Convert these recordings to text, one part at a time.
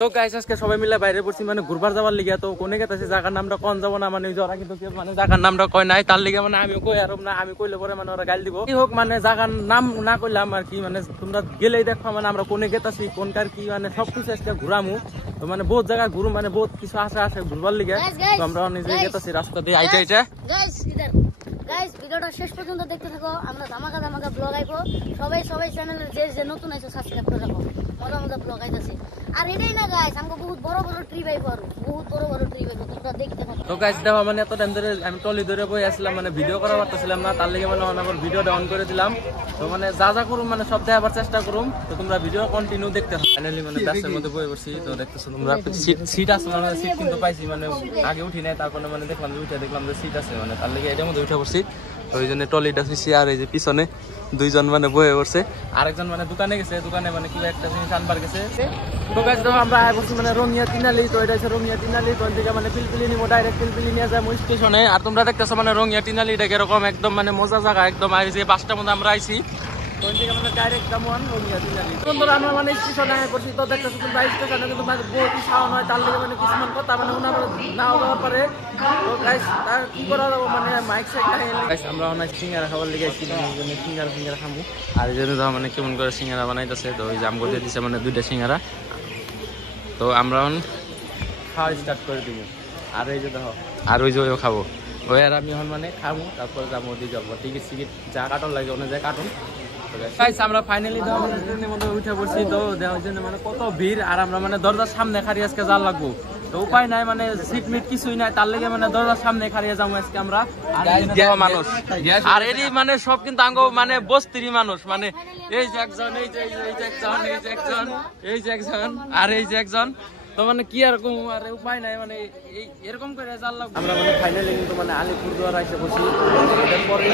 তো গাইস আজকে সবাই মিলে বাইরে পড়ছি মানে ঘুরবার যাবার লিগে। তো কোনে গেতেছি জায়গার নামটা কোন যাব না মানে ওরা কিন্তু মানে জায়গার নামটা কয় নাই তার লিগে মানে আমি কই আর না আমি কইলে পরে মানে ওরা গাল দিব। কি হোক মানে জায়গার নাম না কইলাম আর কি মানে তোমরা গেলেই দেখো মানে আমরা কোনে গেতেছি কোনকার কি মানে সবকিছু আজকে ঘুরামু। তো মানে বহুত জায়গা ঘুরু মানে বহুত কিছু আছে ঘুরবার লিগে। তো আমরা নিজে গেতেছি রাস্তা দিয়ে আইতে আইতে। গাইস ভিডিওটা শেষ পর্যন্ত দেখতে থাকো। আমরা ধামাকা ধামাকা ব্লগ আইবো। সবাই চ্যানেলের যে নতুন আছে সাবস্ক্রাইব করে রাখো। মজা ব্লগ আইতাছে। আর এটাই না গাইস আমাকে বহুত বড় ট্রিপ আইবো আর বহুত বড় ট্রিপ আইবো তোমরা দেখতে থাকো। তো গাইস দেখো মানে এত টাইম ধরে আমি টলি ধরে বই আসলাম মানে ভিডিও করা পারতেছিলাম না তার লিগে মানে আমার ভিডিওটা অন করে দিলাম। তো মানে যা করুম মানে সব দেখাবার চেষ্টা করুম। তো তোমরা ভিডিও কন্টিনিউ দেখতে থাকো। ফাইনালি মানে বাসের মধ্যে বই বসছি। তো দেখতেছো তোমরা সিট আছে মানে সিট কিন্তু পাইছি মানে আগে উঠি নাই তারপরে মানে দেখলাম যে সিট আছে মানে তার লিগে এটার মধ্যে উঠে পড়ছি। তো ওই জন্য টলিটা শুইছি আর এই যে পিছনে দুইজন মানে বয়ে পড়ছে আরেকজন মানে দোকানে গেছে দোকানে মানে কি একটা জিনিস আনবার গেছে। তো গাইস দেখো আমরা আয় বসছি মানে রঙিয়া তিনালি। তো এটা হচ্ছে রঙিয়া তিনালি। তো থেকে মানে পিলপিলি নিবো ডাইরেক্ট পিলপিলি নিয়ে যাবো স্টেশনে। আর তোমরা দেখতেছো মানে রঙিয়া তিনালি এটা এরকম একদম মানে মজা জায়গা একদম আর যে বাসটার মধ্যে আমরা আইছি তো থেকে মানে ডাইরেক্ট যাবো রঙিয়া তিনালি। তোমরা আমরা মানে স্টেশনে আয় করছি। তো দেখতেছো তোমরা স্টেশনে কিন্তু মানে বহুত সাউন্ড হয় তার লিগে মানে কিছুমান কথা মানে ওনারা নাও যাওয়ার পরে। তো গাইস তার কি করা যাবো মানে মাইক সাইক গাইস আমরা অনেক সিঙ্গারা খাবার লিগে আইছি মানে সিঙ্গারা খামু। আর এই জন্য মানে কেমন করে সিঙ্গারা বানাইতেছে। তো ওই জাম করে দিচ্ছে মানে দুইটা সিঙ্গারা। তো আমরা খাওয়া স্টার্ট করে দিব। আর এই যে দেখো আর ওই যে ওইও খাবো ওই আর আমি এখন মানে খাবো তারপরে যাবো দিয়ে যাবো টিকিট সিকিট যা কার্টন লাগে ওখানে যায় কার্টন। আমরা ফাইনালি ট্রেনের মধ্যে উঠে পড়ছি। তো দেওয়ার জন্য মানে কত ভিড় আর আমরা মানে দরজার সামনে খাড়ি আজকে যা লাগবো। তো উপায় নাই মানে সিট মিট কিছুই নাই তার লেগে মানে দরজার সামনে খাড়িয়ে যাবো আজকে আমরা মানুষ। আর এরই মানে সব কিন্তু আঙ্গ মানে বস্তিরই মানুষ মানে এই যে একজন এই যে একজন এই যে একজন এই যে একজন আর এই যে একজন। তো মানে কি এরকম আর উপায় নাই মানে এরকম করে জানলাম আমরা মানে ফাইনালি কিন্তু মানে আলিপুরদুয়ার এসে বসি। এরপরে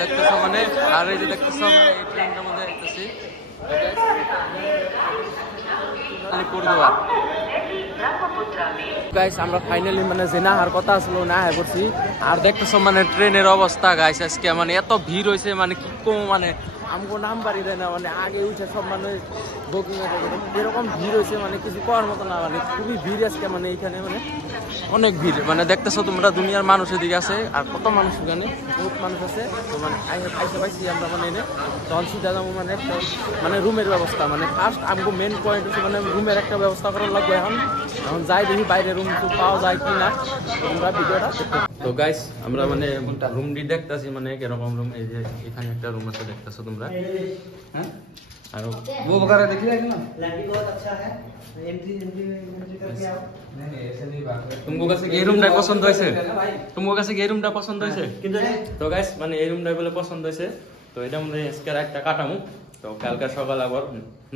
দেখতেছো মানে আর এই যে দেখতেছো মানে এই ট্রেনটার মধ্যে দেখতেছি আলিপুরদুয়ার। গাইস আমরা ফাইনালি মানে যে না হার কথা আসলো না হ্যাঁ করছি। আর দেখতেছো মানে ট্রেনের অবস্থা গাইস আজকে মানে এত ভিড় হয়েছে মানে কি কম মানে আমগো নাম বাড়ি দেয় না মানে আগে উঠে সব মানুষ বুকিং এরকম ভিড় হয়েছে মানে কিছু করার মতো না মানে খুবই ভিড় আজকে মানে এইখানে মানে অনেক ভিড় মানে দেখতেছো তোমরা দুনিয়ার মানুষ এদিকে আছে আর কত মানুষ এখানে বহুত মানুষ আছে। তো মানে আইসে পাইছি আমরা মানে এনে তখন সিধা যাবো মানে মানে রুমের ব্যবস্থা মানে ফার্স্ট আমগো মেন পয়েন্ট হচ্ছে মানে রুমের একটা ব্যবস্থা করার লাগবে। এখন যাই দেখি বাইরে রুম পাওয়া যায় কি না তোমরা ভিডিওটা। তো গাইস আমরা মানে রুমটি দেখতেছি মানে কিরকম রুম এই যে এখানে একটা রুম আছে দেখতেছো তোমরা। হ্যাঁ আর वो वगैरह देख लिया ना लैंडिंग बहुत अच्छा है एंट्री करके आओ नहीं ऐसे नहीं बात है। तुमको कैसे ये रूमটা পছন্দ হয়েছে तुमको कैसे এই রুমটা পছন্দ হয়েছে তো গাইস মানে এই রুমটা বলে পছন্দ হয়েছে। তো এটা মনে আজকে একটা কাটামু। তো কালকে সকালে আবার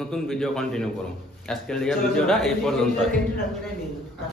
নতুন ভিডিও কন্টিনিউ করব। আজকের ভিডিওটা এই পর্যন্ত।